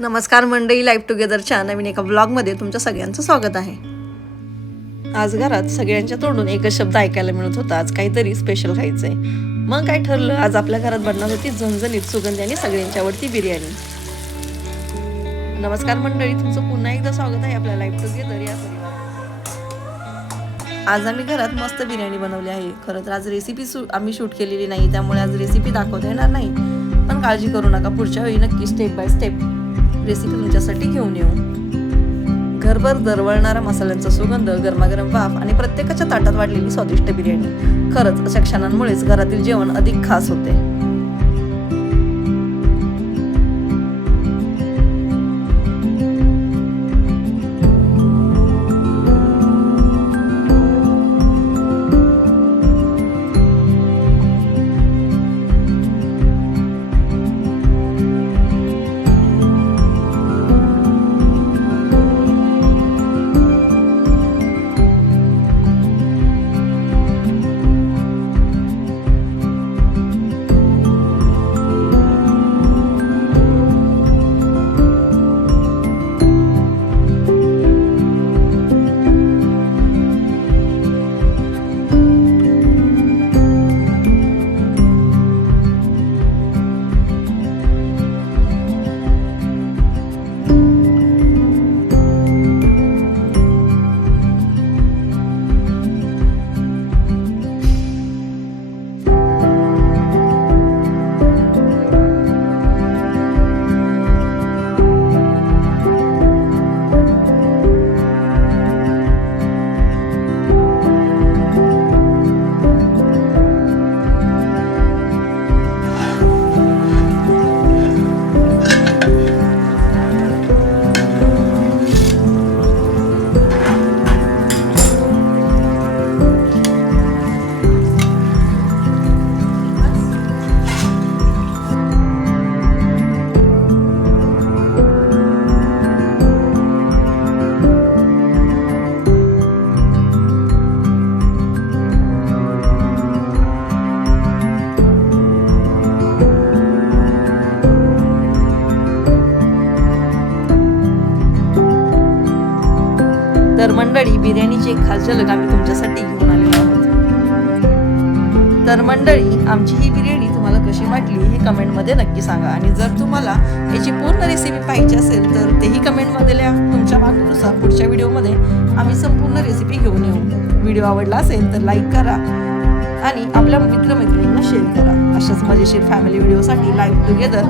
नमस्कार मंडळी, लाईव्ह टुगेदरच्या नवीन एका ब्लॉगमध्ये तुमच्या सगळ्यांचं स्वागत आहे। आज घरात सगळ्यांच्या तोंडून एकच शब्द ऐकायला मिळत होता, आज काहीतरी स्पेशल खायचंय। मग काय ठरलं, आज आपल्या घरात बनणार होती झणझणीत सुगंधी आणि सगळ्यांच्या आवडती बिर्याणी। नमस्कार मंडळी, तुमचं पुन्हा एकदा स्वागत आहे आपल्या लाईव्ह टुगेदर या परिवारात। आज आम्ही घरात मस्त बिर्याणी बनवली आहे। खरं तर आज रेसिपी आम्ही शूट केलेली नाही, त्यामुळे आज रेसिपी दाखवता येणार नाही, पण काळजी करू नका, पुढच्या वेळी नक्की स्टेप बाय स्टेप रेसिपी तुमच्यासाठी घेऊन येऊ। घरभर दरवळणारा मसाल्यांचा सुगंध, गरमागरम वाफ आणि प्रत्येकाच्या ताटात वाढलेली स्वादिष्ट बिर्याणी, खरंच अशा क्षणांमुळेच घरातील जेवण अधिक खास होते। तर मंडळी, बिर्याणीची एक खास झलक आम्ही तुमच्यासाठी घेऊन आलेलो आहोत। तर मंडळी, आमची ही बिर्याणी तुम्हाला कशी वाटली हे कमेंटमध्ये नक्की सांगा, आणि जर तुम्हाला याची पूर्ण रेसिपी पाहिजे असेल तर तेही कमेंटमध्ये लिहा। तुमच्या मागणीनुसार पुढच्या व्हिडिओमध्ये आम्ही संपूर्ण रेसिपी घेऊन येऊ। व्हिडिओ आवडला असेल तर लाईक करा आणि आपल्या मित्रमैत्रिणींना शेअर करा। अशाच मजेशीर फॅमिली व्हिडिओसाठी लाईव्ह टुगेदर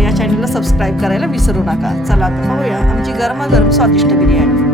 या चॅनलला सबस्क्राईब करायला विसरू नका। चला आता पाहूया आमची गरमागरम स्वादिष्ट बिर्याणी।